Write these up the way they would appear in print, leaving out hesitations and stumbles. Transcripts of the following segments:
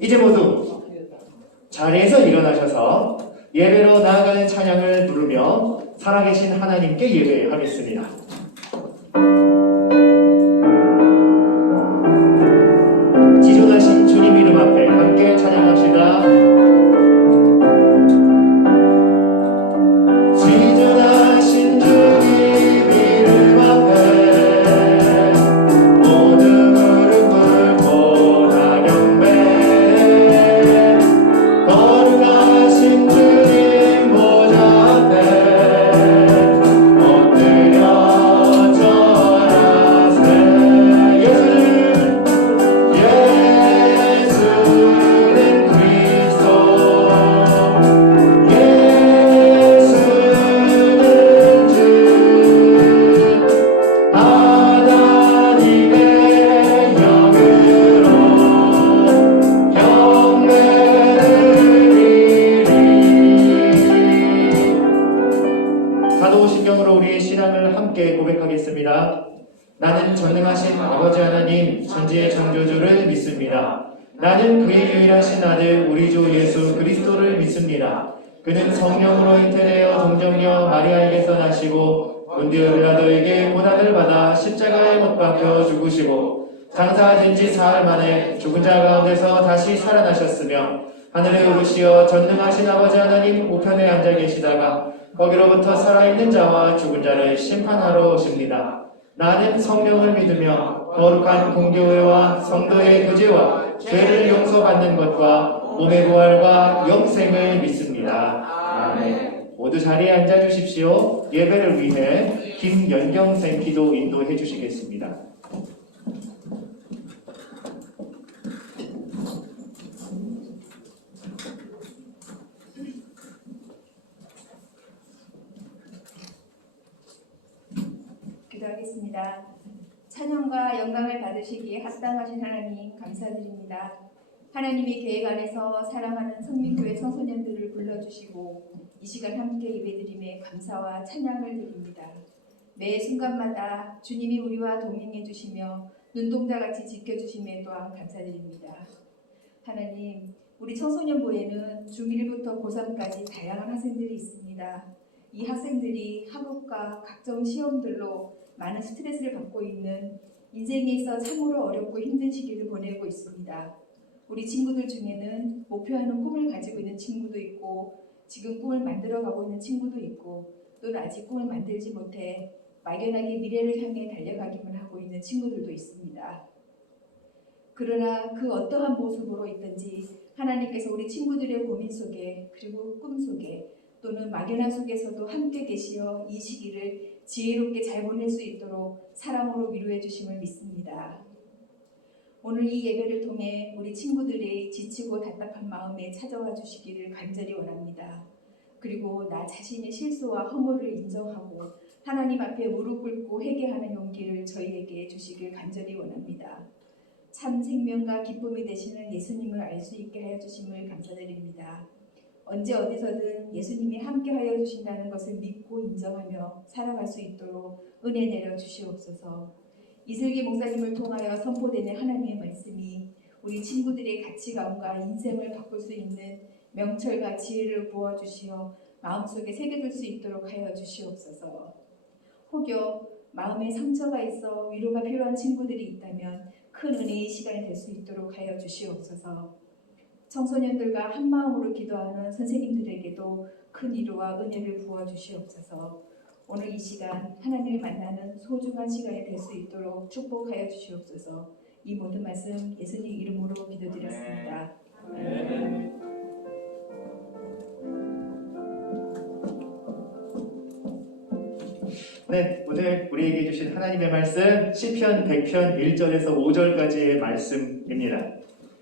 이제 모두 자리에서 일어나셔서 예배로 나아가는 찬양을 부르며 살아계신 하나님께 예배하겠습니다. 지존하신 주님 이름 앞에 함께 찬양합시다. 지존하신 주님 이름 앞에 모든 무릎 꿇고 다 경배, 거룩하신 주님 보좌 앞에 엎드려 절하세. 예수는 그리스도, 예수는 주, 하나님의 영으로 경배를 드리리. 사도신경으로 우리의 신앙을 함께 고백하겠습니다. 나는 전능하신 아버지 하나님 천지의 창조주를 믿습니다. 나는 그의 유일하신 아들 우리 주 예수 그리스도를 믿습니다. 그는 성령으로 잉태되어 동정녀 마리아에게서 나시고 본디오 빌라도에게 고난을 받아 십자가에 못 박혀 죽으시고 장사된 지 사흘 만에 죽은 자 가운데서 다시 살아나셨으며 하늘에 오르시어 전능하신 아버지 하나님 우편에 앉아 계시다가 거기로부터 살아있는 자와 죽은 자를 심판하러 오십니다. 나는 성령을 믿으며 거룩한 공교회와 성도의 교제와 죄를 용서받는 것과 몸의 부활과 영생을 믿습니다. 아멘. 모두 자리에 앉아 주십시오. 예배를 위해 김연경생 기도 인도해 주시겠습니다. 기도하겠습니다. 찬양과 영광을 받으시기에 합당하신 하나님 감사드립니다. 하나님이 계획 안에서 사랑하는 성민교회 청소년들을 불러주시고 이 시간 함께 예배드림에 감사와 찬양을 드립니다. 매 순간마다 주님이 우리와 동행해 주시며 눈동자같이 지켜주심에 또한 감사드립니다. 하나님, 우리 청소년부에는 중1부터 고3까지 다양한 학생들이 있습니다. 이 학생들이 학업과 각종 시험들로 많은 스트레스를 받고 있는 인생에서 참으로 어렵고 힘든 시기를 보내고 있습니다. 우리 친구들 중에는 목표하는 꿈을 가지고 있는 친구도 있고 지금 꿈을 만들어가고 있는 친구도 있고 또는 아직 꿈을 만들지 못해 막연하게 미래를 향해 달려가기만 하고 있는 친구들도 있습니다. 그러나 그 어떠한 모습으로 있든지 하나님께서 우리 친구들의 고민 속에 그리고 꿈 속에 또는 막연한 속에서도 함께 계시어 이 시기를 지혜롭게 잘 보낼 수 있도록 사랑으로 위로해 주심을 믿습니다. 오늘 이 예배를 통해 우리 친구들의 지치고 답답한 마음에 찾아와 주시기를 간절히 원합니다. 그리고 나 자신의 실수와 허물을 인정하고 하나님 앞에 무릎 꿇고 회개하는 용기를 저희에게 주시길 간절히 원합니다. 참 생명과 기쁨이 되시는 예수님을 알 수 있게 하여 주심을 감사드립니다. 언제 어디서든 예수님이 함께하여 주신다는 것을 믿고 인정하며 살아갈 수 있도록 은혜 내려 주시옵소서. 이슬기 목사님을 통하여 선포되는 하나님의 말씀이 우리 친구들의 가치관과 인생을 바꿀 수 있는 명철과 지혜를 부어주시어 마음속에 새겨둘 수 있도록 하여 주시옵소서. 혹여 마음에 상처가 있어 위로가 필요한 친구들이 있다면 큰 은혜의 시간이 될 수 있도록 하여 주시옵소서. 청소년들과 한마음으로 기도하는 선생님들에게도 큰 위로와 은혜를 부어주시옵소서. 오늘 이 시간 하나님을 만나는 소중한 시간이 될 수 있도록 축복하여 주시옵소서. 이 모든 말씀 예수님 이름으로 기도드렸습니다. 아멘. 네, 오늘 우리에게 주신 하나님의 말씀 시편 100편 1절에서 5절까지의 말씀입니다.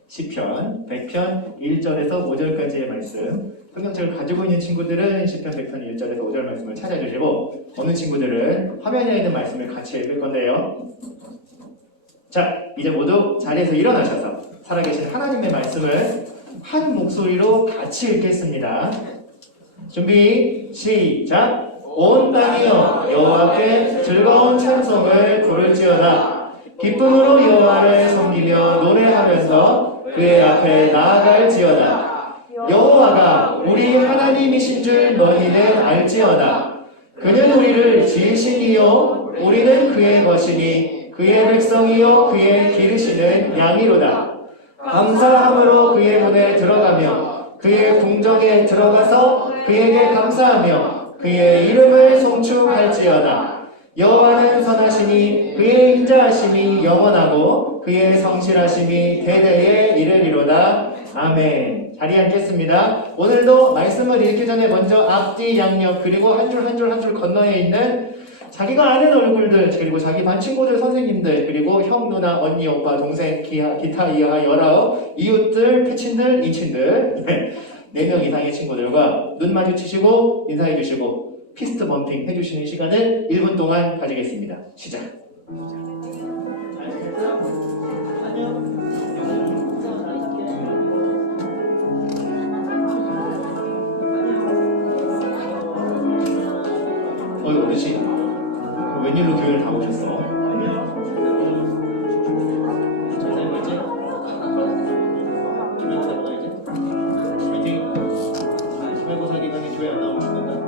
시편 100편 1절에서 5절까지의 말씀. 성경책을 가지고 있는 친구들은 시편 100편 1절에서 5절 말씀을 찾아주시고 어느 친구들은 화면에 있는 말씀을 같이 읽을 건데요. 자, 이제 모두 자리에서 일어나셔서 살아계신 하나님의 말씀을 한 목소리로 같이 읽겠습니다. 준비, 시작! 온 땅이여 여호와께 즐거운 찬송을 부를지어다. 기쁨으로 여호와를 섬기며 노래하면서 그의 앞에 나아가 알지어다. 여호와가 우리 하나님이신 줄 너희는 알지어다. 그는 우리를 지으시니요 우리는 그의 것이니 그의 백성이요 그의 기르시는 양이로다. 감사함으로 그의 문에 들어가며 그의 궁정에 들어가서 그에게 감사하며 그의 이름을 송축할지어다. 여호와는 선하시니 그의 인자하심이 영원하고 그의 성실하심이 대대에 이르리로다. 아멘. 자리에 앉겠습니다. 오늘도 말씀을 읽기 전에 먼저 앞뒤 양옆 그리고 한 줄 한 줄 한 줄 건너에 있는 자기가 아는 얼굴들 그리고 자기 반 친구들 선생님들 그리고 형 누나 언니 오빠 동생 기타 이하 19 이웃들 패친들 이친들 4명 이상의 친구들과 눈 마주치시고 인사해 주시고 피스트 범핑 해주시는 시간을 1분 동안 가지겠습니다. 시작. 어르신 웬일로 교회를 다 오셨어? 기말고사 기간에 교회 안 나오면 죽는다.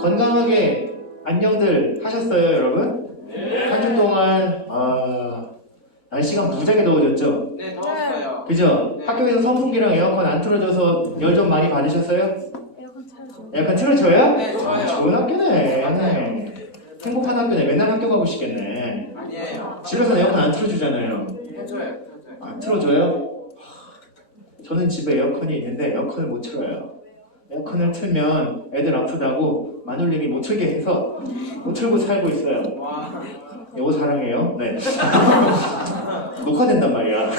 건강하게 안녕들 하셨어요, 여러분? 한 주 동안 날씨가 무지하게 더워졌죠? 네, 더웠어요. 그죠? 네. 학교에서 선풍기랑 에어컨 안 틀어줘서 열 좀 많이 받으셨어요? 에어컨 틀어줘. 에어컨 틀어줘요? 네, 좋아요. 좋은 학교네. 맞아요. 행복한 학교네. 맨날 학교 가고 싶겠네. 아니에요. 집에서 에어컨 안 틀어주잖아요. 해줘요. 안 틀어줘요? 저는 집에 에어컨이 있는데 에어컨을 못 틀어요. 에어컨을 틀면 애들 아프다고 마눌님이 못 틀게 해서 못 틀고 살고 있어요. 와. 여보 사랑해요. 네. 녹화된단 말이야.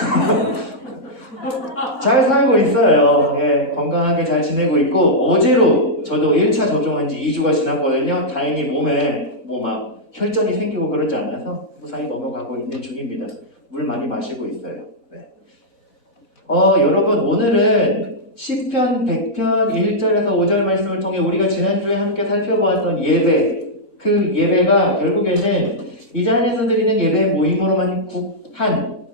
잘 살고 있어요. 예, 건강하게 잘 지내고 있고 어제로 저도 1차 접종한 지 2주가 지났거든요. 다행히 몸에 뭐 막 혈전이 생기고 그러지 않아서 무사히 넘어가고 있는 중입니다. 물 많이 마시고 있어요. 네. 여러분 오늘은 시편 100편 1절에서 5절 말씀을 통해 우리가 지난주에 함께 살펴보았던 예배 그 예배가 결국에는 이 자리에서 드리는 예배 모임으로만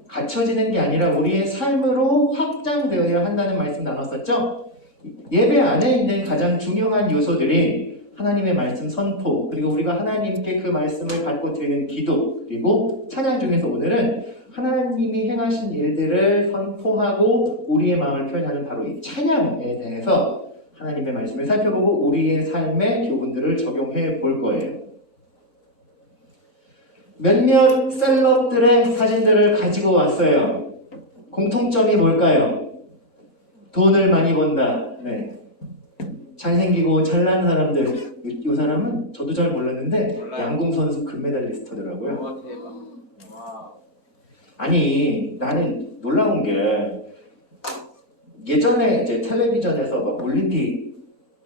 갖춰지는 게 아니라 우리의 삶으로 확장되어야 한다는 말씀 나눴었죠? 예배 안에 있는 가장 중요한 요소들이 하나님의 말씀 선포 그리고 우리가 하나님께 그 말씀을 받고 드리는 기도 그리고 찬양 중에서 오늘은 하나님이 행하신 일들을 선포하고 우리의 마음을 표현하는 바로 이 찬양에 대해서 하나님의 말씀을 살펴보고 우리의 삶의 교훈들을 적용해 볼 거예요. 몇몇 셀럽들의 사진들을 가지고 왔어요. 공통점이 뭘까요? 돈을 많이 번다. 네. 잘생기고 잘난 사람들. 이 사람은 저도 잘 몰랐는데 몰라요. 양궁 선수 금메달리스트더라고요. 와, 대박. 와. 아니 나는 놀라운 게 예전에 이제 텔레비전에서 막 올림픽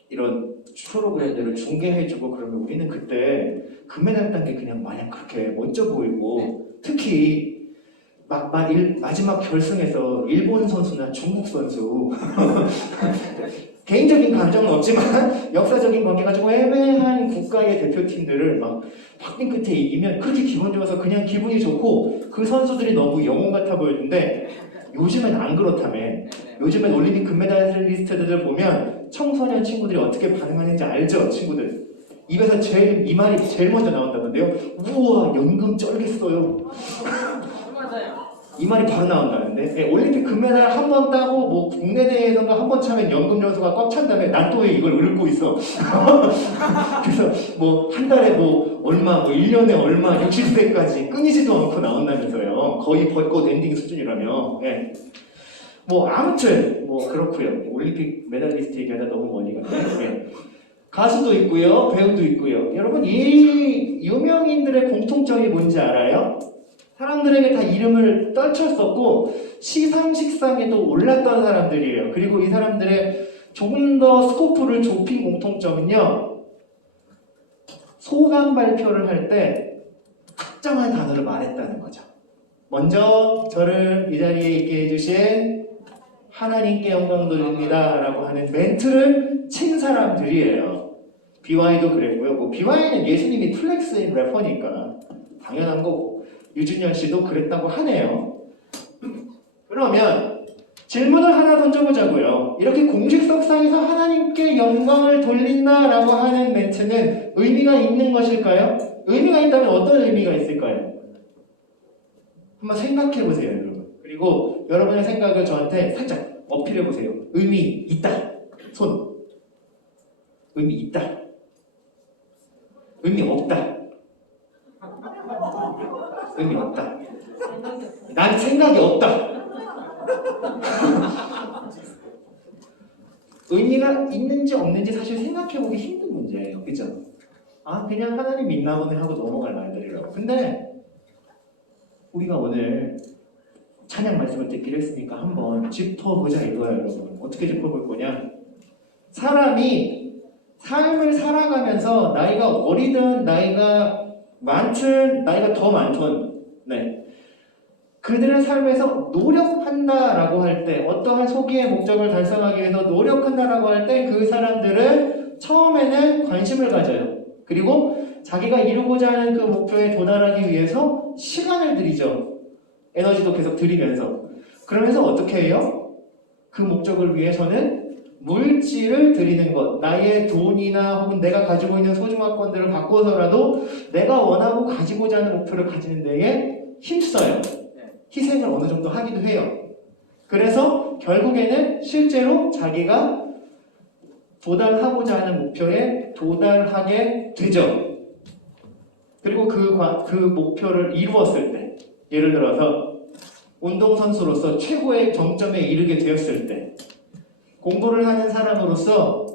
이런 프로그램들을 중계해주고 그러면 우리는 그때 금메달 딴 게 그냥 마냥 그렇게 멋져 보이고 네. 특히 마지막 결승에서 일본 선수나 중국 선수 개인적인 감정은 없지만 역사적인 관계 가지고 애매한 국가의 대표팀들을 막 바뀐 끝에 이기면 그렇게 기분 좋아서 그냥 기분이 좋고 그 선수들이 너무 영웅 같아 보였는데 요즘엔 안 그렇다며. 요즘엔 올림픽 금메달리스트들 보면 청소년 친구들이 어떻게 반응하는지 알죠, 친구들? 입에서 이 말이 제일 먼저 나온다던데요. 우와, 연금 쩔겠어요. 맞아요. 이 말이 바로 나온다는데. 네, 올림픽 금메달 한 번 따고 뭐 국내 대회에선가 한 번 차면 연금 점수가 꽉 찬 다음에 난 또 왜 이걸 읊고 있어. 그래서 뭐 한 달에 뭐 얼마, 뭐 1년에 얼마, 60세까지 끊이지도 않고 나온다면서요. 거의 벚꽃 엔딩 수준이라며. 네. 뭐 아무튼 뭐 그렇고요. 올림픽 메달리스트 얘기하다 너무 멀리 갔네. 네. 가수도 있고요, 배우도 있고요. 여러분 이 유명인들의 공통점이 뭔지 알아요? 사람들에게 다 이름을 떨쳤었고 시상식상에도 올랐던 사람들이에요. 그리고 이 사람들의 조금 더 스코프를 좁힌 공통점은요. 소감 발표를 할 때 특정한 단어를 말했다는 거죠. 먼저 저를 이 자리에 있게 해주신 하나님께 영광 돌립니다 라고 하는 멘트를 친 사람들이에요. BY도 그랬고요. 뭐 BY는 예수님이 플렉스인 래퍼니까 당연한 거고 유준열 씨도 그랬다고 하네요. 그러면 질문을 하나 던져보자고요. 이렇게 공식석상에서 하나님께 영광을 돌린다라고 하는 멘트는 의미가 있는 것일까요? 의미가 있다면 어떤 의미가 있을까요? 한번 생각해 보세요, 여러분. 그리고 여러분의 생각을 저한테 살짝 어필해 보세요. 의미 있다. 손. 의미 있다. 의미 없다. 의미 없다. 난 생각이 없다. 의미가 있는지 없는지 사실 생각해보기 힘든 문제예요. 그죠? 아, 그냥 하나님 믿나 보네 하고 넘어갈 말들이라고. 근데 우리가 오늘 찬양 말씀을 듣기로 했으니까 한번 짚어보자 이거예요, 여러분. 어떻게 짚어볼 거냐? 사람이 삶을 살아가면서 나이가 어리든 나이가 많든 나이가 더 많든 네. 그들의 삶에서 노력한다라고 할 때 어떠한 소기의 목적을 달성하기 위해서 노력한다라고 할 때 그 사람들은 처음에는 관심을 가져요. 그리고 자기가 이루고자 하는 그 목표에 도달하기 위해서 시간을 들이죠. 에너지도 계속 들이면서. 그러면서 어떻게 해요? 그 목적을 위해서는 물질을 드리는 것, 나의 돈이나 혹은 내가 가지고 있는 소중한 것들을 바꿔서라도 내가 원하고 가지고자 하는 목표를 가지는 데에 힘써요. 희생을 어느 정도 하기도 해요. 그래서 결국에는 실제로 자기가 도달하고자 하는 목표에 도달하게 되죠. 그리고 그 목표를 이루었을 때, 예를 들어서 운동선수로서 최고의 정점에 이르게 되었을 때, 공부를 하는 사람으로서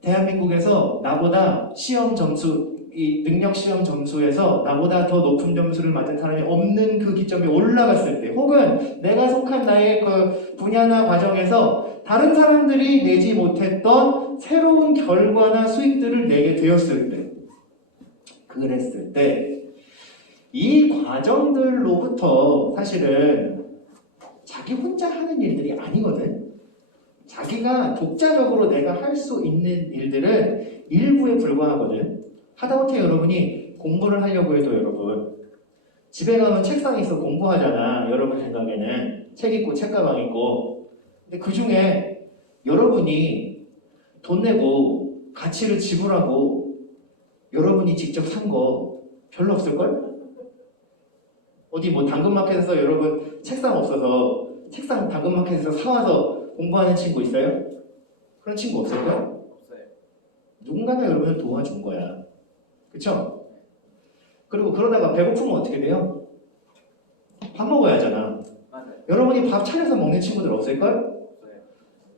대한민국에서 나보다 시험 점수, 이 능력 시험 점수에서 나보다 더 높은 점수를 맞은 사람이 없는 그 기점에 올라갔을 때, 혹은 내가 속한 나의 그 분야나 과정에서 다른 사람들이 내지 못했던 새로운 결과나 수익들을 내게 되었을 때, 그랬을 때, 이 과정들로부터 사실은 자기 혼자 하는 일들이 아니거든. 자기가 독자적으로 내가 할 수 있는 일들은 일부에 불과하거든. 하다못해 여러분이 공부를 하려고 해도 여러분 집에 가면 책상에 있어 공부하잖아. 여러분 생각에는 책 있고 책가방 있고. 근데 그 중에 여러분이 돈 내고 가치를 지불하고 여러분이 직접 산 거 별로 없을걸? 어디 뭐 당근마켓에서 여러분 책상 없어서 책상 당근마켓에서 사와서 공부하는 친구 있어요? 그런 친구 없을걸? 없어요. 누군가가 여러분을 도와준 거야. 그쵸? 그리고 그러다가 배고프면 어떻게 돼요? 밥 먹어야 하잖아. 맞아요. 여러분이 밥 차려서 먹는 친구들 없을걸?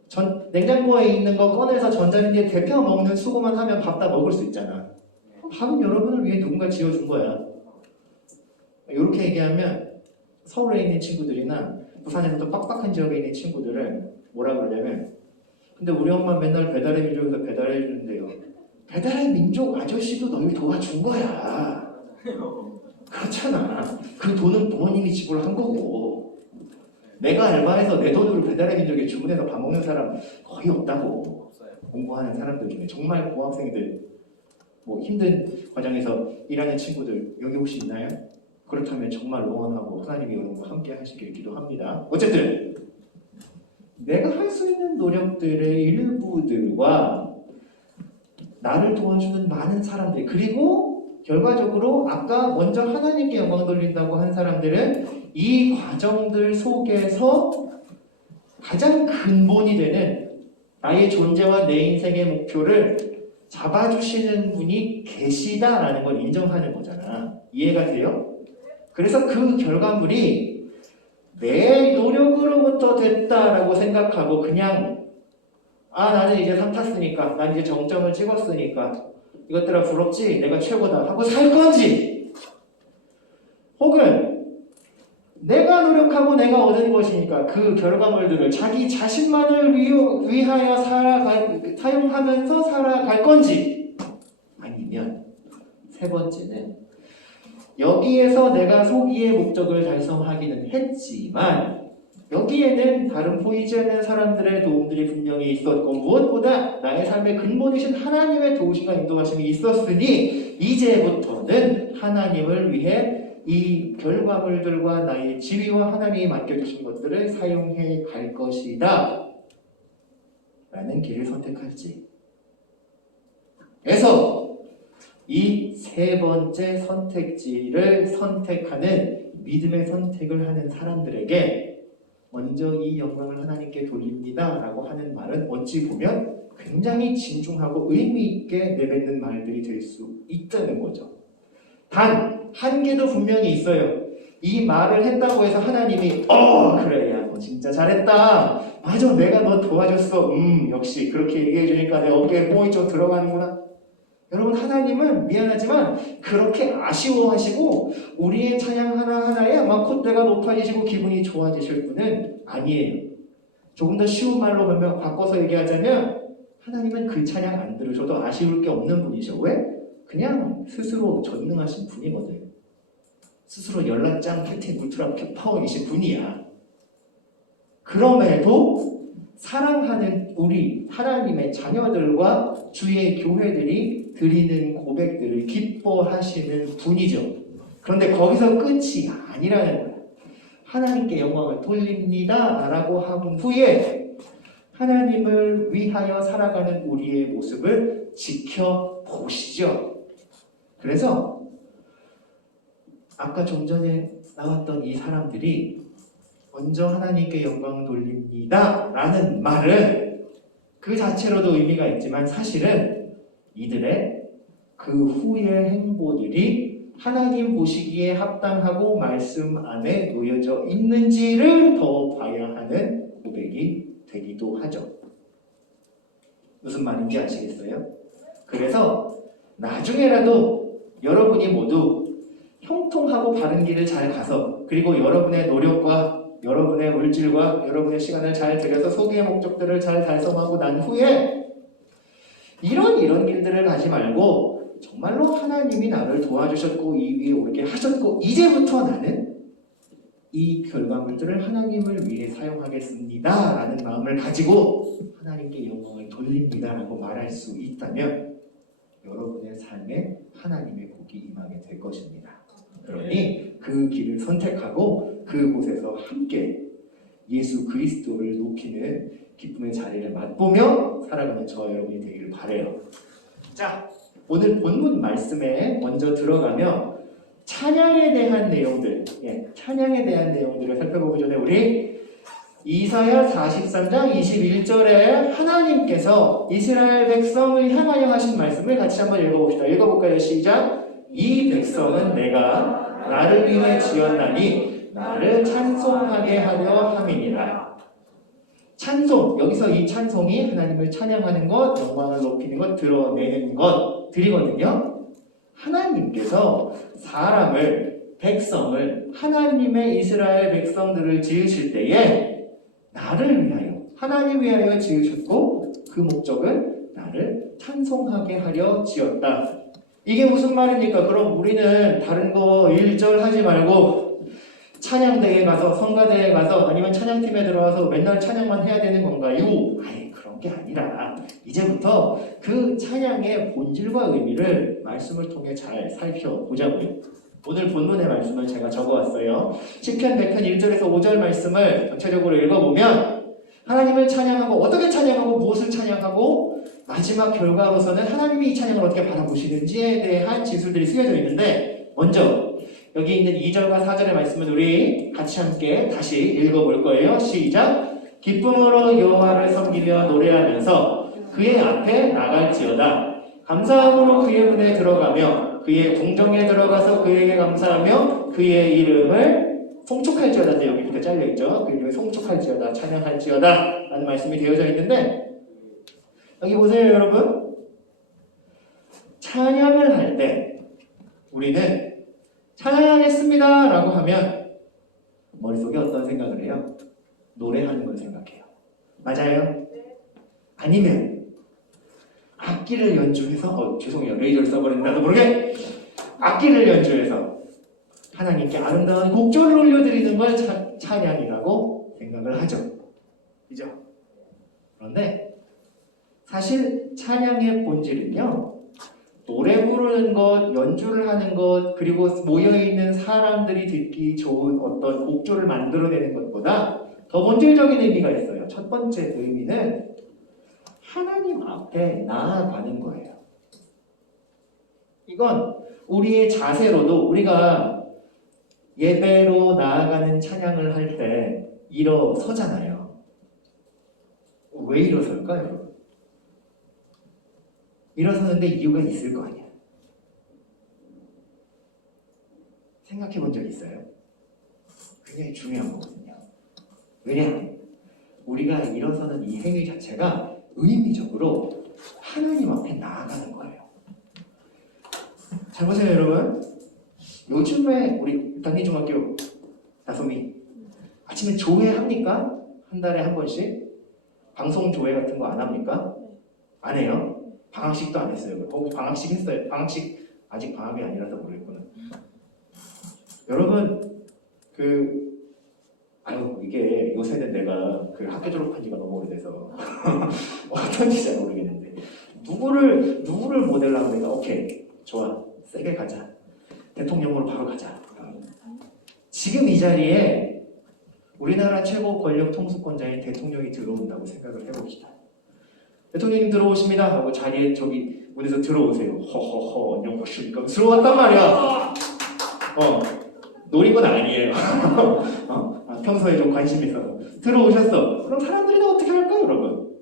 없어요. 냉장고에 있는 거 꺼내서 전자레인지에 데펴 먹는 수고만 하면 밥 다 먹을 수 있잖아. 밥은 여러분을 위해 누군가 지어준 거야. 이렇게 얘기하면 서울에 있는 친구들이나 부산에서도 빡빡한 지역에 있는 친구들은 뭐라 그러냐면, 근데 우리 엄마 맨날 배달의 민족에서 배달해 주는데요. 배달의 민족 아저씨도 널 도와준 거야. 그렇잖아. 그 돈은 부모님이 지불한 거고. 내가 알바해서 내 돈으로 배달의 민족에 주문해서 밥 먹는 사람 거의 없다고. 없어요. 공부하는 사람들 중에 정말 고학생들, 뭐 힘든 과정에서 일하는 친구들 여기 혹시 있나요? 그렇다면 정말 응원하고 하나님이 여러분과 함께 하시길 기도합니다. 어쨌든 내가 할 수 있는 노력들의 일부들과 나를 도와주는 많은 사람들, 그리고 결과적으로 아까 먼저 하나님께 영광 돌린다고 한 사람들은 이 과정들 속에서 가장 근본이 되는 나의 존재와 내 인생의 목표를 잡아주시는 분이 계시다라는 걸 인정하는 거잖아. 이해가 돼요? 그래서 그 결과물이 내 노력으로부터 됐다라고 생각하고 그냥 나는 이제 상 탔으니까, 난 이제 정점을 찍었으니까 이것들아 부럽지? 내가 최고다 하고 살 건지, 혹은 내가 노력하고 내가 얻은 것이니까 그 결과물들을 자기 자신만을 위하여 사용하면서 살아갈 건지, 아니면 세 번째는 여기에서 내가 소기의 목적을 달성하기는 했지만 여기에는 다른 보이지 않는 사람들의 도움들이 분명히 있었고 무엇보다 나의 삶의 근본이신 하나님의 도우심과 인도하심이 있었으니 이제부터는 하나님을 위해 이 결과물들과 나의 지위와 하나님이 맡겨주신 것들을 사용해 갈 것이다 라는 길을 선택할지. 그래서 이 세 번째 선택지를 선택하는 믿음의 선택을 하는 사람들에게 먼저 이 영광을 하나님께 돌립니다 라고 하는 말은 어찌 보면 굉장히 진중하고 의미 있게 내뱉는 말들이 될 수 있다는 거죠. 단 한 개도 분명히 있어요. 이 말을 했다고 해서 하나님이 그래 야 너 진짜 잘했다 맞아 내가 너 도와줬어 역시 그렇게 얘기해 주니까 내 어깨에 뽕이 좀 들어가는구나. 여러분 하나님은 미안하지만 그렇게 아쉬워하시고 우리의 찬양 하나하나에 막 콧대가 높아지시고 기분이 좋아지실 분은 아니에요. 조금 더 쉬운 말로 바꿔서 얘기하자면 하나님은 그 찬양 안 들으셔도 아쉬울 게 없는 분이셔. 왜? 그냥 스스로 전능하신 분이거든. 스스로 연락장 캡틴 울트라 파워이신 분이야. 그럼에도 사랑하는 우리 하나님의 자녀들과 주의 교회들이 드리는 고백들을 기뻐하시는 분이죠. 그런데 거기서 끝이 아니라는 거예요. 하나님께 영광을 돌립니다 라고 한 후에 하나님을 위하여 살아가는 우리의 모습을 지켜보시죠. 그래서 아까 좀 전에 나왔던 이 사람들이 먼저 하나님께 영광을 돌립니다 라는 말은 그 자체로도 의미가 있지만 사실은 이들의 그 후의 행보들이 하나님 보시기에 합당하고 말씀 안에 놓여져 있는지를 더 봐야 하는 고백이 되기도 하죠. 무슨 말인지 아시겠어요? 그래서 나중에라도 여러분이 모두 형통하고 바른 길을 잘 가서 그리고 여러분의 노력과 여러분의 물질과 여러분의 시간을 잘 들여서 소기의 목적들을 잘 달성하고 난 후에 이런 길들을 가지 말고 정말로 하나님이 나를 도와주셨고 이 위에 오르게 하셨고 이제부터 나는 이 결과물들을 하나님을 위해 사용하겠습니다 라는 마음을 가지고 하나님께 영광을 돌립니다 라고 말할 수 있다면 여러분의 삶에 하나님의 복이 임하게 될 것입니다. 그러니 그 길을 선택하고 그곳에서 함께 예수 그리스도를 높이는 기쁨의 자리를 맛보며 살아가는 저와 여러분이 되기를 바라요. 자, 오늘 본문 말씀에 먼저 들어가며 찬양에 대한 내용들, 찬양에 대한 내용들을 살펴보기 전에 우리 이사야 43장 21절에 하나님께서 이스라엘 백성을 향하여 하신 말씀을 같이 한번 읽어봅시다. 읽어볼까요? 시작! 이 백성은 내가 나를 위해 지었나니 나를 찬송하게 하려 함이니라. 찬송, 여기서 이 찬송이 하나님을 찬양하는 것, 영광을 높이는 것, 드러내는 것들이거든요. 하나님께서 사람을, 백성을, 하나님의 이스라엘 백성들을 지으실 때에 나를 위하여, 하나님 위하여 지으셨고 그 목적은 나를 찬송하게 하려 지었다. 이게 무슨 말입니까? 그럼 우리는 다른 거 1절 하지 말고 찬양대에 가서 성가대에 가서 아니면 찬양팀에 들어와서 맨날 찬양만 해야 되는 건가요? 아니 그런 게 아니라 이제부터 그 찬양의 본질과 의미를 말씀을 통해 잘 살펴보자고요. 오늘 본문의 말씀을 제가 적어왔어요. 시편 100편 1절에서 5절 말씀을 전체적으로 읽어보면 하나님을 찬양하고 어떻게 찬양하고 무엇을 찬양하고 마지막 결과로서는 하나님이 이 찬양을 어떻게 바라보시는지에 대한 진술들이 쓰여져 있는데 먼저 여기 있는 2절과 4절의 말씀은 우리 같이 함께 다시 읽어볼 거예요. 시작! 기쁨으로 여호와를 섬기며 노래하면서 그의 앞에 나갈지어다. 감사함으로 그의 문에 들어가며 그의 궁정에 들어가서 그에게 감사하며 그의 이름을 송축할지어다. 여기 밑에 잘려있죠. 그 이름을 송축할지어다, 찬양할지어다 라는 말씀이 되어져 있는데 여기 보세요 여러분. 찬양을 할 때 우리는 찬양하겠습니다 라고 하면 머릿속에 어떤 생각을 해요? 노래하는 걸 생각해요. 맞아요? 아니면 악기를 연주해서 죄송해요 레이저를 써버렸는데 나도 모르게 악기를 연주해서 하나님께 아름다운 곡절을 올려드리는 걸 찬양이라고 생각을 하죠. 그죠? 그런데 사실 찬양의 본질은요, 노래 부르는 것, 연주를 하는 것, 그리고 모여있는 사람들이 듣기 좋은 어떤 곡조를 만들어내는 것보다 더 본질적인 의미가 있어요. 첫 번째 의미는 하나님 앞에 나아가는 거예요. 이건 우리의 자세로도 우리가 예배로 나아가는 찬양을 할 때 일어서잖아요. 왜 일어설까요? 일어서는데 이유가 있을 거 아니야. 생각해 본 적 있어요? 굉장히 중요한 거거든요. 왜냐하면 우리가 일어서는 이 행위 자체가 의미적으로 하나님 앞에 나아가는 거예요. 잘 보세요, 여러분. 요즘에 우리 단기중학교 다솜이 아침에 조회 합니까? 한 달에 한 번씩? 방송 조회 같은 거 안 합니까? 안 해요? 방학식도 안 했어요. 방학식 했어요. 방학식 아직 방학이 아니라서 모르겠구나. 여러분 이게 요새는 내가 그 학교 졸업한 지가 너무 오래돼서 어떤지 잘 모르겠는데 누구를 모델로 하면 내가 오케이 좋아 세게 가자 대통령으로 바로 가자. 지금 이 자리에 우리나라 최고 권력 통수권자인 대통령이 들어온다고 생각을 해봅시다. 대통령님 들어오십니다 하고 자리에 저기 문에서 들어오세요. 허허허 안녕하십니까 들어왔단 말이야. 노린 건 아니에요. 평소에 좀 관심 있어서 들어오셨어. 그럼 사람들이 어떻게 할까요, 여러분?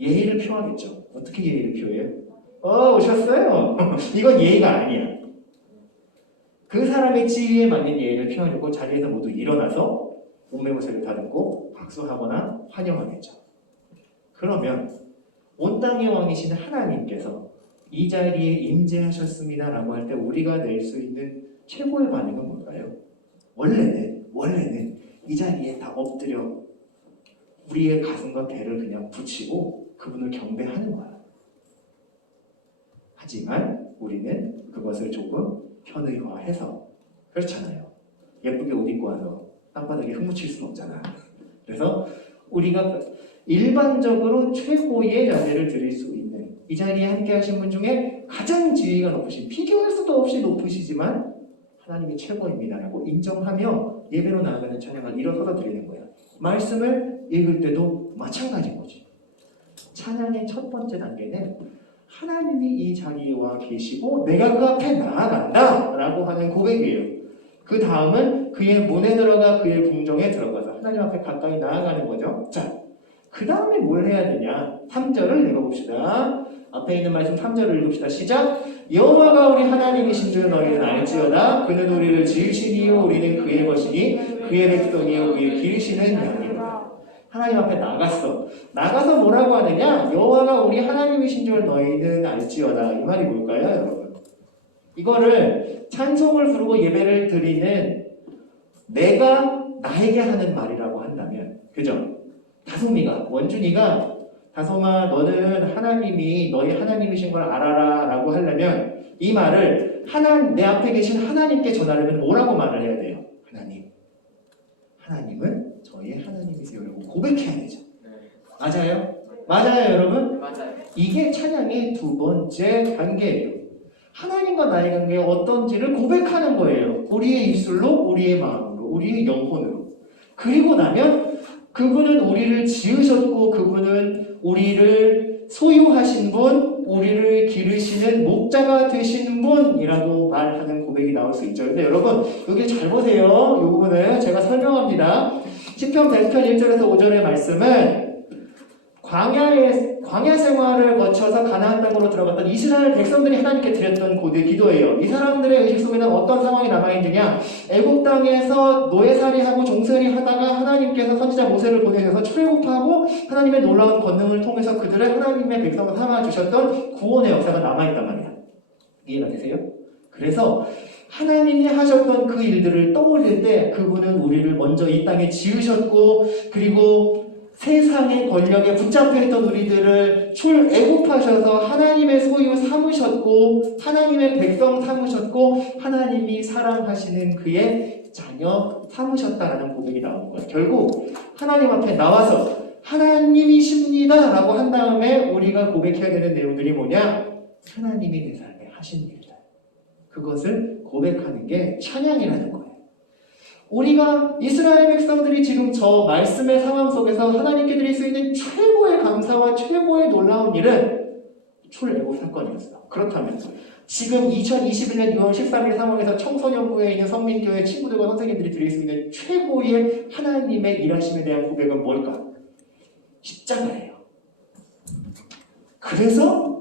예의를 표하겠죠. 어떻게 예의를 표해요? 오셨어요. 이건 예의가 아니야. 그 사람의 지위에 맞는 예의를 표하려고 자리에서 모두 일어나서 옷매무새를 다듬고 박수하거나 환영하겠죠. 그러면 온 땅의 왕이신 하나님께서 이 자리에 임재하셨습니다라고 할 때 우리가 낼 수 있는 최고의 반응은 뭘까요? 원래는 이 자리에 다 엎드려 우리의 가슴과 배를 그냥 붙이고 그분을 경배하는 거야. 하지만 우리는 그것을 조금 현의화해서 그렇잖아요. 예쁘게 옷 입고 와서 땅바닥에 흙 묻힐 수는 없잖아. 그래서 우리가 일반적으로 최고의 자세를 드릴 수 있는 이 자리에 함께 하신 분 중에 가장 지위가 높으신 비교할 수도 없이 높으시지만 하나님이 최고입니다라고 인정하며 예배로 나아가는 찬양을 일어서서 드리는 거야. 말씀을 읽을 때도 마찬가지인 거지. 찬양의 첫 번째 단계는 하나님이 이 자리에 와 계시고 내가 그 앞에 나아간다 라고 하는 고백이에요. 그 다음은 그의 문에 들어가 그의 궁정에 들어가서 하나님 앞에 가까이 나아가는 거죠. 자, 그 다음에 뭘 해야 되냐? 3절을 읽어봅시다. 앞에 있는 말씀 3절을 읽읍시다. 시작! 여호와가 우리 하나님이신 줄 너희는 알지어다. 그는 우리를 지으시니요 우리는 그의 것이니 그의 백성이요 그의 기르시는 양이라. 하나님 앞에 나가서 뭐라고 하느냐? 여호와가 우리 하나님이신 줄 너희는 알지어다. 이 말이 뭘까요, 여러분? 이거를 찬송을 부르고 예배를 드리는 내가 나에게 하는 말이라고 한다면, 그죠? 다솜이가, 원준이가 다솜아 너는 하나님이 너희 하나님이신 걸 알아라 라고 하려면 이 말을 내 앞에 계신 하나님께 전하려면 뭐라고 말을 해야 돼요? 하나님은 저희의 하나님이세요 라고 고백해야 되죠. 맞아요? 맞아요, 여러분? 맞아요. 이게 찬양의 두 번째 단계예요. 하나님과 나의 관계가 어떤지를 고백하는 거예요. 우리의 입술로, 우리의 마음으로, 우리의 영혼으로. 그리고 나면 그분은 우리를 지으셨고 그분은 우리를 소유하신 분, 우리를 기르시는 목자가 되신 분이라고 말하는 고백이 나올 수 있죠. 근데 여러분 여기 잘 보세요. 이 부분을 제가 설명합니다. 시편 100편 1절에서 5절의 말씀은 광야 생활을 거쳐서 가나안 땅으로 들어갔던 이스라엘 백성들이 하나님께 드렸던 기도예요. 이 사람들의 의식 속에는 어떤 상황이 남아있느냐? 애국 땅에서 노예살이하고 종살이 하다가 하나님께서 선지자 모세를 보내셔서 출애굽하고 하나님의 놀라운 권능을 통해서 그들을 하나님의 백성을 삼아주셨던 구원의 역사가 남아있단 말이야. 이해가 되세요? 그래서 하나님이 하셨던 그 일들을 떠올릴 때 그분은 우리를 먼저 이 땅에 지으셨고 그리고 세상의 권력에 붙잡혀 있던 우리들을 출애굽하셔서 하나님의 소유 삼으셨고 하나님의 백성 삼으셨고 하나님이 사랑하시는 그의 자녀 삼으셨다라는 고백이 나오는 거예요. 결국 하나님 앞에 나와서 하나님이십니다 라고 한 다음에 우리가 고백해야 되는 내용들이 뭐냐? 하나님이 내 삶에 하신 일들. 그것을 고백하는 게 찬양이라는 거예요. 우리가 이스라엘 백성들이 지금 저 말씀의 상황 속에서 하나님께 드릴 수 있는 최고의 감사와 최고의 놀라운 일은 출애굽 사건이었어. 그렇다면 지금 2021년 6월 13일 상황에서 청소년부에 있는 성민교회 친구들과 선생님들이 드릴 수 있는 최고의 하나님의 일하심에 대한 고백은 뭘까? 십자가예요. 그래서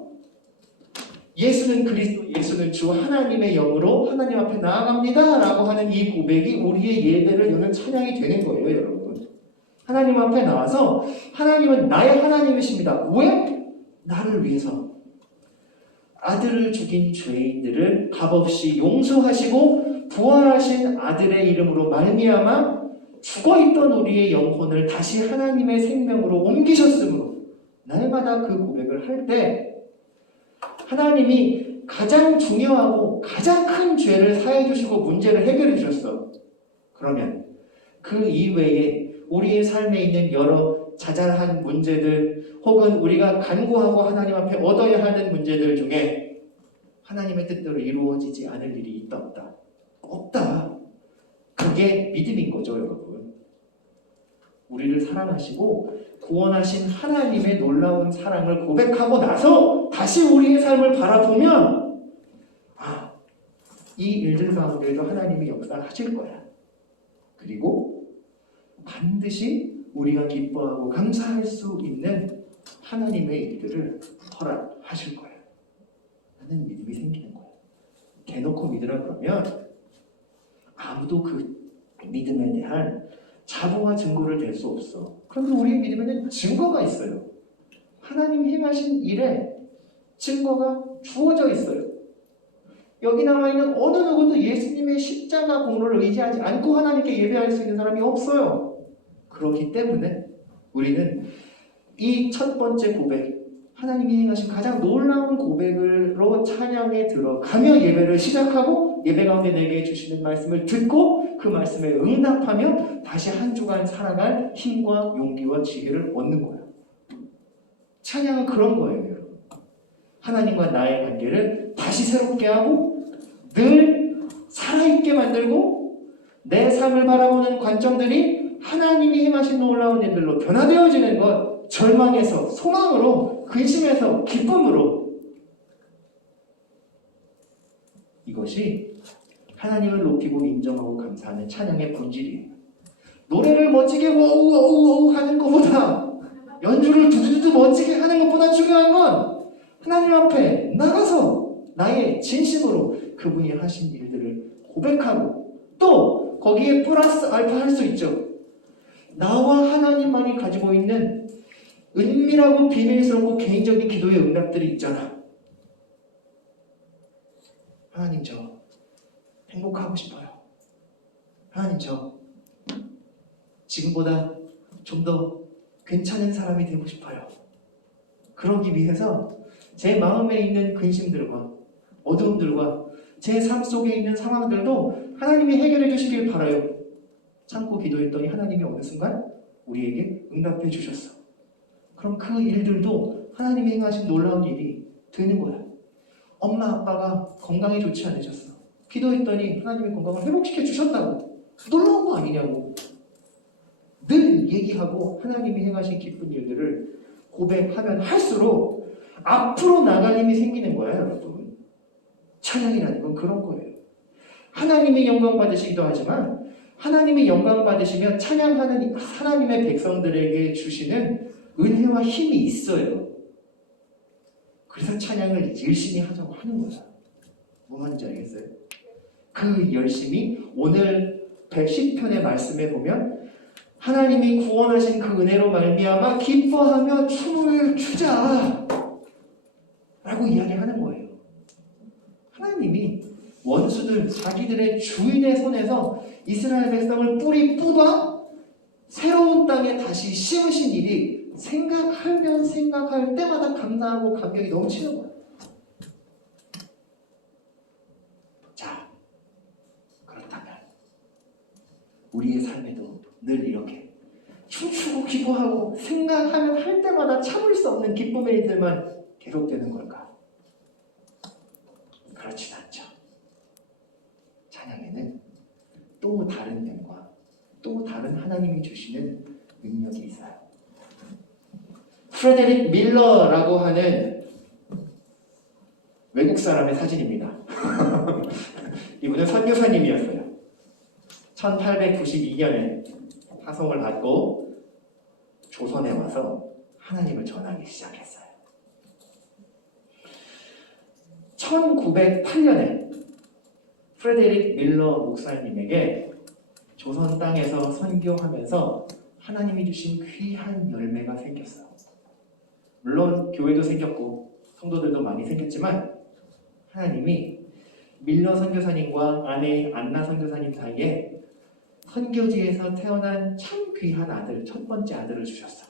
예수는 그리스도, 예수는 주 하나님의 영으로 하나님 앞에 나아갑니다 라고 하는 이 고백이 우리의 예배를 여는 찬양이 되는 거예요, 여러분. 하나님 앞에 나와서 하나님은 나의 하나님이십니다. 왜? 나를 위해서 아들을 죽인 죄인들을 값없이 용서하시고 부활하신 아들의 이름으로 말미암아 죽어있던 우리의 영혼을 다시 하나님의 생명으로 옮기셨으므로 날마다 그 고백을 할 때 하나님이 가장 중요하고 가장 큰 죄를 사해 주시고 문제를 해결해 주셨어. 그러면 그 이외에 우리의 삶에 있는 여러 자잘한 문제들 혹은 우리가 간구하고 하나님 앞에 얻어야 하는 문제들 중에 하나님의 뜻대로 이루어지지 않을 일이 있다 없다? 없다. 그게 믿음인 거죠, 여러분. 우리를 사랑하시고 구원하신 하나님의 놀라운 사랑을 고백하고 나서 다시 우리의 삶을 바라보면 이 일들 가운데도 하나님이 역사하실 거야. 그리고 반드시 우리가 기뻐하고 감사할 수 있는 하나님의 일들을 허락하실 거야. 하는 믿음이 생기는 거야. 대놓고 믿으라 그러면 아무도 그 믿음에 대한 자보와 증거를 댈 수 없어. 그런데 우리의 믿음에는 증거가 있어요. 하나님 행하신 일에 증거가 주어져 있어요. 여기 나와 있는 어느 누구도 예수님의 십자가 공로를 의지하지 않고 하나님께 예배할 수 있는 사람이 없어요. 그렇기 때문에 우리는 이 첫 번째 고백, 하나님이 행하신 가장 놀라운 고백으로 찬양에 들어가며 예배를 시작하고 예배 가운데 내게 주시는 말씀을 듣고 그 말씀에 응답하며 다시 한 주간 살아갈 힘과 용기와 지혜를 얻는 거야. 찬양은 그런 거예요, 여러분. 하나님과 나의 관계를 다시 새롭게 하고 늘 살아있게 만들고 내 삶을 바라보는 관점들이 하나님이 행하신 놀라운 일들로 변화되어지는 것, 절망에서 소망으로, 근심에서 기쁨으로, 이것이 하나님을 높이고 인정하고 감사하는 찬양의 본질이에요. 노래를 멋지게 워우워우 하는 것보다, 연주를 두두두두 멋지게 하는 것보다 중요한 건 하나님 앞에 나가서 나의 진심으로 그분이 하신 일들을 고백하고 또 거기에 플러스 알파 할 수 있죠. 나와 하나님만이 가지고 있는 은밀하고 비밀스럽고 개인적인 기도의 응답들이 있잖아. 하나님, 저 행복하고 싶어요. 하나님, 저 지금보다 좀 더 괜찮은 사람이 되고 싶어요. 그러기 위해서 제 마음에 있는 근심들과 어두움들과 제 삶 속에 있는 상황들도 하나님이 해결해 주시길 바라요. 참고 기도했더니 하나님이 어느 순간 우리에게 응답해 주셨어. 그럼 그 일들도 하나님이 행하신 놀라운 일이 되는 거야. 엄마 아빠가 건강이 좋지 않으셨어. 기도했더니 하나님의 건강을 회복시켜 주셨다고. 놀라운 거 아니냐고. 늘 얘기하고 하나님이 행하신 기쁜 일들을 고백하면 할수록 앞으로 나갈 힘이 생기는 거야, 여러분. 찬양이라는 건 그런 거예요. 하나님이 영광 받으시기도 하지만 하나님이 영광 받으시면 찬양하는 하나님의 백성들에게 주시는 은혜와 힘이 있어요. 그래서 찬양을 열심히 하자고 하는 거야. 뭐 하는지 알겠어요? 그 열심히 오늘 110편의 말씀에 보면 하나님이 구원하신 그 은혜로 말미암아 기뻐하며 춤을 추자 라고 이야기하는 거예요. 하나님이 원수들, 자기들의 주인의 손에서 이스라엘 백성을 뿌리 뽑아 새로운 땅에 다시 심으신 일이 생각하면 생각할 때마다 감사하고 감격이 넘치는 거예요. 자, 그렇다면 우리의 삶에도 늘 이렇게 춤추고 기도하고 생각하면 할 때마다 참을 수 없는 기쁨의 일들만 계속되는 걸까? 그렇진 않죠. 찬양에는 또 다른 면과 또 다른 하나님이 주시는 능력이 있어요. 프레데릭 밀러라고 하는 외국 사람의 사진입니다. 이분은 선교사님이었어요. 1892년에 파송을 받고 조선에 와서 하나님을 전하기 시작했어요. 1908년에 프레데릭 밀러 목사님에게 조선 땅에서 선교하면서 하나님이 주신 귀한 열매가 생겼어요. 물론 교회도 생겼고 성도들도 많이 생겼지만 하나님이 밀러 선교사님과 아내인 안나 선교사님 사이에 선교지에서 태어난 참 귀한 아들, 첫 번째 아들을 주셨어.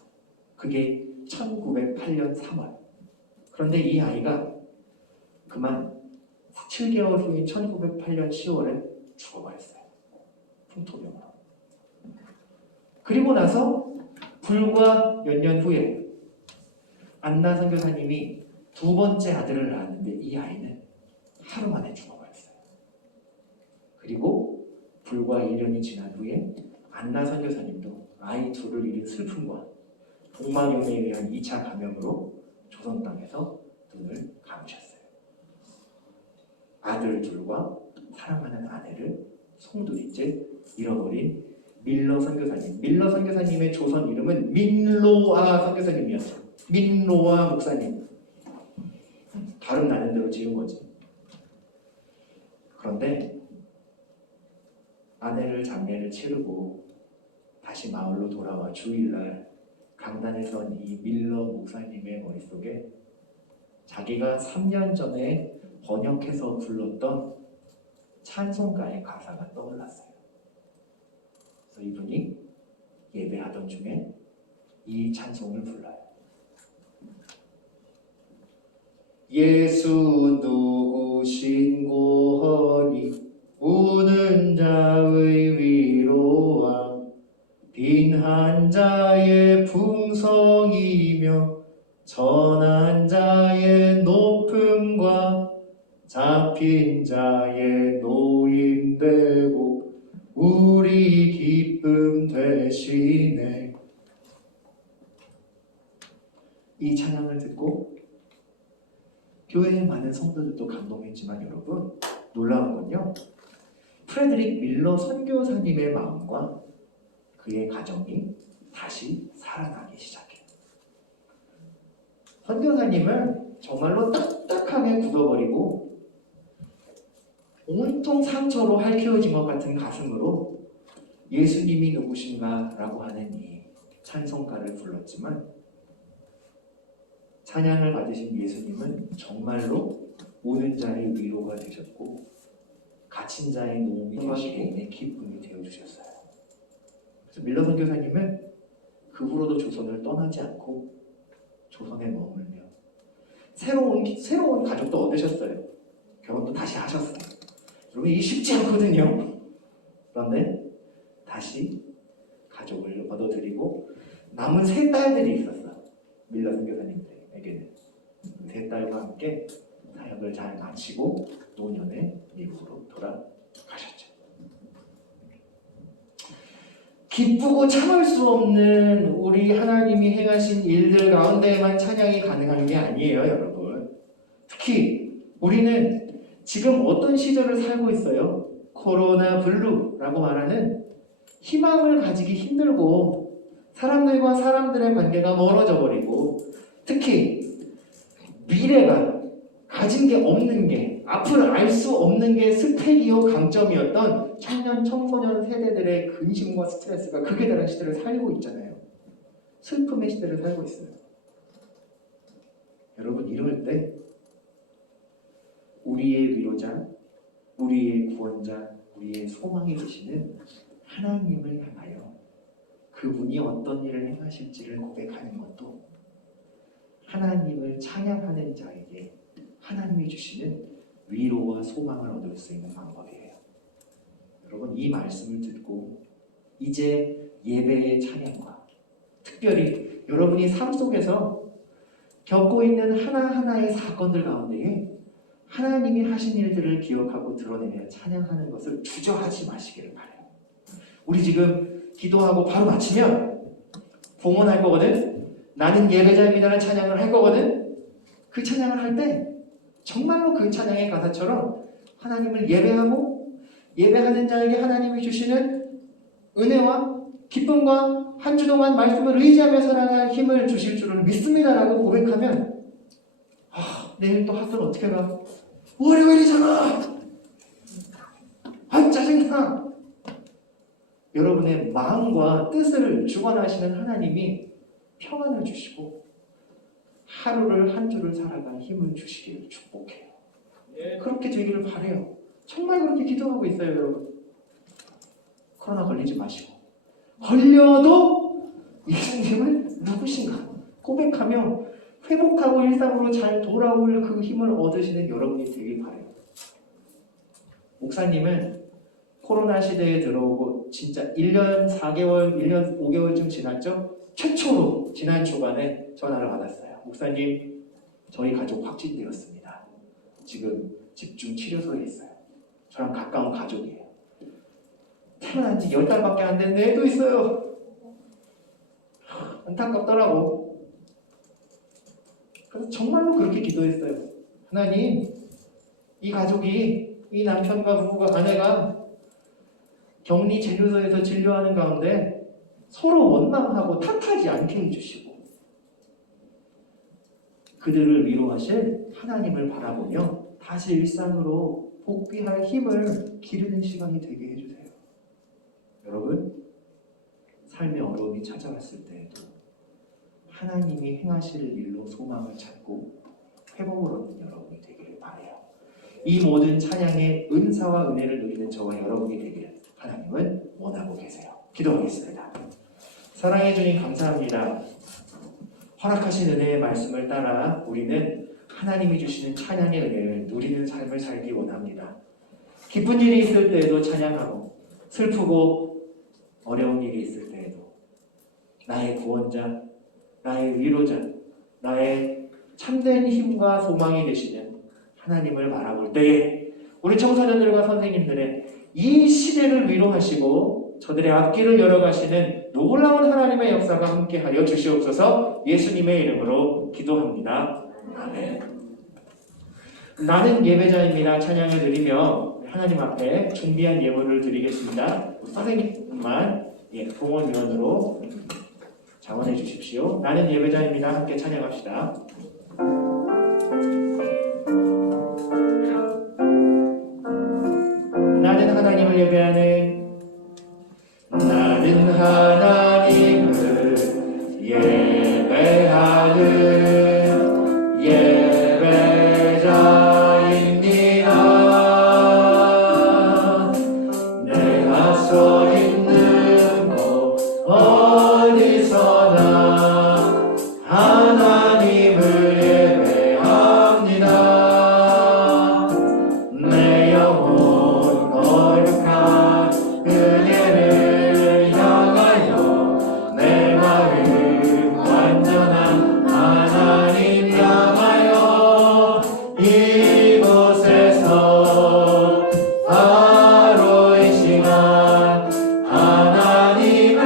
그게 1908년 3월. 그런데 이 아이가 그만 7개월 후인 1908년 10월에 죽어버렸어요. 풍토병으로. 그리고 나서 불과 몇 년 후에 안나 선교사님이 두 번째 아들을 낳았는데 이 아이는 하루 만에 죽어버렸어요. 그리고 불과 1년이 지난 후에 안나 선교사님도 아이 둘을 잃은 슬픔과 복막염에 의한 2차 감염으로 조선 땅에서 눈을 감으셨어요. 아들 둘과 사랑하는 아내를 송두리째 잃어버린 밀러 선교사님. 밀러 선교사님의 조선 이름은 민로아 선교사님이었어요. 민로아 목사님. 발음 나는 대로 지은 거지. 그런데 아내를 장례를 치르고 다시 마을로 돌아와 주일날 강단에 선 이 밀러 목사님의 머릿속에 자기가 3년 전에 번역해서 불렀던 찬송가의 가사가 떠올랐어요. 그래서 이분이 예배하던 중에 이 찬송을 불러요. 예수 누구신고 허니 우는 자의 위로와 빈한 자의 풍성이며 전한 자의 높음과 잡힌 자의 노임되고 우리 기쁨 되시네. 이 찬양을 듣고 교회의 많은 성도들도 감동했지만 여러분 놀라운 건요, 프레드릭 밀러 선교사님의 마음과 그의 가정이 다시 살아나기 시작해요. 선교사님은 정말로 딱딱하게 굳어버리고 온통 상처로 핥혀진 것 같은 가슴으로 예수님이 누구신가 라고 하는 이 찬송가를 불렀지만 찬양을 받으신 예수님은 정말로 오는 자의 위로가 되셨고 갇힌 자의 노움이 되시고 내 기쁨이 되어주셨어요. 그래서 밀러 선교사님은 그 후로도 조선을 떠나지 않고 조선에 머물며 새로운 가족도 얻으셨어요. 결혼도 다시 하셨어요. 여러분 이게 쉽지 않거든요. 그런데 다시 가족을 얻어들이고 남은 세 딸들이 있었어요. 밀러 선교사님에게는 세 딸과 함께 사역을 잘 마치고 노년에 미국으로 돌아가셨죠. 기쁘고 참을 수 없는 우리 하나님이 행하신 일들 가운데에만 찬양이 가능한 게 아니에요, 여러분. 특히 우리는 지금 어떤 시절을 살고 있어요? 코로나 블루라고 말하는 희망을 가지기 힘들고 사람들과 사람들의 관계가 멀어져 버리고 특히 미래가 가진 게 없는 게 앞을 알 수 없는 게 스펙이요 강점이었던 청년 청소년 세대들의 근심과 스트레스가 극에 달한 시대를 살고 있잖아요. 슬픔의 시대를 살고 있어요. 여러분 이럴 때 우리의 위로자, 우리의 구원자, 우리의 소망이 되시는 하나님을 향하여 그분이 어떤 일을 행하실지를 고백하는 것도 하나님을 찬양하는 자에게 하나님이 주시는 위로와 소망을 얻을 수 있는 방법이에요. 여러분 이 말씀을 듣고 이제 예배의 찬양과 특별히 여러분이 삶 속에서 겪고 있는 하나하나의 사건들 가운데에 하나님이 하신 일들을 기억하고 드러내며 찬양하는 것을 주저하지 마시기를 바라요. 우리 지금 기도하고 바로 마치면 봉헌할 거거든. 나는 예배자입니다라는 찬양을 할 거거든. 그 찬양을 할 때 정말로 그 찬양의 가사처럼 하나님을 예배하고 예배하는 자에게 하나님이 주시는 은혜와 기쁨과 한 주 동안 말씀을 의지하며 살아갈 힘을 주실 줄을 믿습니다라고 고백하면 내일 또 학교는 어떻게 가? 월요일이잖아! 짜증나! 여러분의 마음과 뜻을 주관하시는 하나님이 평안을 주시고 하루를 한 주를 살아갈 힘을 주시기를 축복해요. 그렇게 되기를 바라요. 정말 그렇게 기도하고 있어요, 여러분. 코로나 걸리지 마시고 걸려도 예수님을 누구신가 고백하며 회복하고 일상으로 잘 돌아올 그 힘을 얻으시는 여러분이 되길 바라요. 목사님은 코로나 시대에 들어오고 진짜 1년 4개월, 1년 5개월쯤 지났죠? 최초로 지난 주간에 전화를 받았어요. 목사님, 저희 가족 확진되었습니다. 지금 집중 치료소에 있어요. 저랑 가까운 가족이에요. 태어난 지 10달밖에 안 된 애도 있어요. 안타깝더라고. 그래서 정말로 그렇게 기도했어요. 하나님, 이 가족이, 이 남편과 부부가, 아내가 격리 진료소에서 진료하는 가운데 서로 원망하고 탓하지 않게 해주시고 그들을 위로하실 하나님을 바라보며 다시 일상으로 복귀할 힘을 기르는 시간이 되게 해주세요. 여러분, 삶의 어려움이 찾아왔을 때에도 하나님이 행하실 일로 소망을 찾고 회복을 얻는 여러분이 되기를 바라요. 이 모든 찬양의 은사와 은혜를 누리는 저와 여러분이 되기를 하나님은 원하고 계세요. 기도하겠습니다. 사랑해 주님 감사합니다. 허락하신 은혜의 말씀을 따라 우리는 하나님이 주시는 찬양의 은혜를 누리는 삶을 살기 원합니다. 기쁜 일이 있을 때에도 찬양하고 슬프고 어려운 일이 있을 때에도 나의 구원자, 나의 위로자, 나의 참된 힘과 소망이 되시는 하나님을 바라볼 때에 우리 청소년들과 선생님들의 이 시대를 위로하시고 저들의 앞길을 열어가시는 놀라운 하나님의 역사가 함께하여 주시옵소서. 예수님의 이름으로 기도합니다. 아멘. 나는 예배자입니다. 찬양을 드리며 하나님 앞에 준비한 예물을 드리겠습니다. 선생님만 봉헌위원으로 자원해 주십시오. 나는 예배자입니다. 함께 찬양합시다. 나는 하나님을 예배하는 나는 하나님을 예배하는 예배자입니다. 내가 서 있는 곳 어디서나 하나님을 예배합니다. 내 영혼 거룩한 은혜를 향하여 내 마음 완전한 하나님 향하여 이곳에서 바로 이 시간 하나님을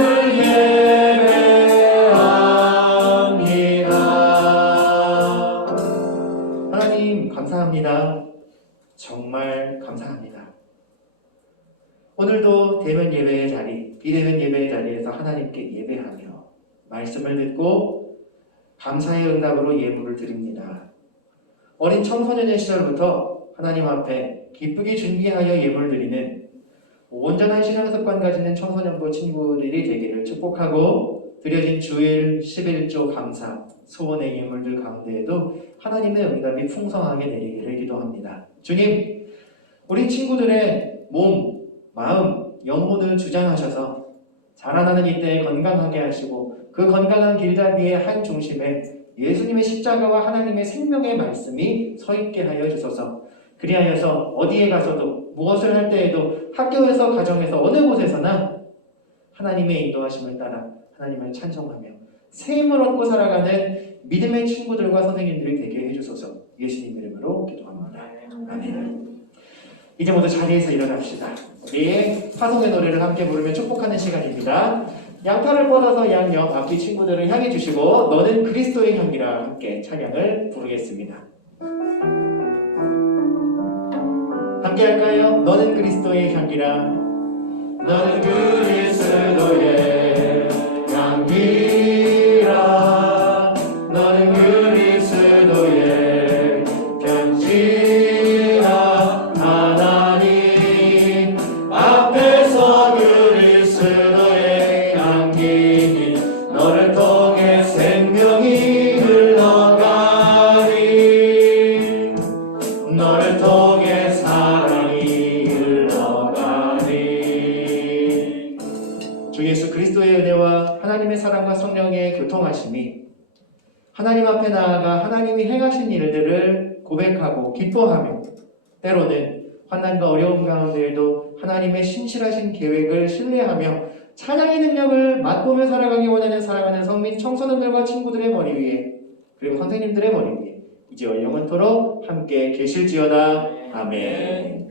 예배합니다. 하나님 감사합니다. 정말 감사합니다. 오늘도 대면 예배의 자리, 비대면 예배의 자리에서 하나님께 예배하며 말씀을 듣고 감사의 응답으로 예물을 드립니다. 어린 청소년의 시절부터 하나님 앞에 기쁘게 준비하여 예물 드리는 온전한 신앙 습관 가지는 청소년부 친구들이 되기를 축복하고 드려진 주일 11조 감사, 소원의 예물들 가운데에도 하나님의 응답이 풍성하게 내리기를 기도합니다. 주님, 우리 친구들의 몸, 마음, 영혼을 주장하셔서 자라나는 이때에 건강하게 하시고 그 건강한 길잡이의 한 중심에 예수님의 십자가와 하나님의 생명의 말씀이 서 있게 하여 주소서. 그리하여서 어디에 가서도 무엇을 할 때에도 학교에서 가정에서 어느 곳에서나 하나님의 인도하심을 따라 하나님을 찬송하며 새 힘을 얻고 살아가는 믿음의 친구들과 선생님들이 되게 해주소서. 예수님 이름으로 기도합니다. 아멘. 이제 모두 자리에서 일어납시다. 우리 파송의 노래를 함께 부르며 축복하는 시간입니다. 양팔을 뻗어서 양옆 앞뒤 친구들을 향해 주시고 너는 그리스도의 향기라 함께 찬양을 부르겠습니다. 함께 할까요? 너는 그리스도의 향기라. 너는 그리스도의 향기라. 너는 그리스도의 편지라. 하나님 앞에서 그리스도의 향기 너를 통해 생명이 흘러가리. 너를 통해 사랑이 흘러가리. 주 예수 그리스도의 은혜와 하나님의 사랑과 성령의 교통하심이 하나님 앞에 나아가 하나님이 행하신 일들을 고백하고 기뻐하며 때로는 환난과 어려움 가운데에도 하나님의 신실하신 계획을 신뢰하며 찬양의 능력을 맛보며 살아가기 원하는 사랑하는 성민 청소년들과 친구들의 머리 위에 그리고 선생님들의 머리 위에 이제와 영원토록 함께 계실지어다. 아멘.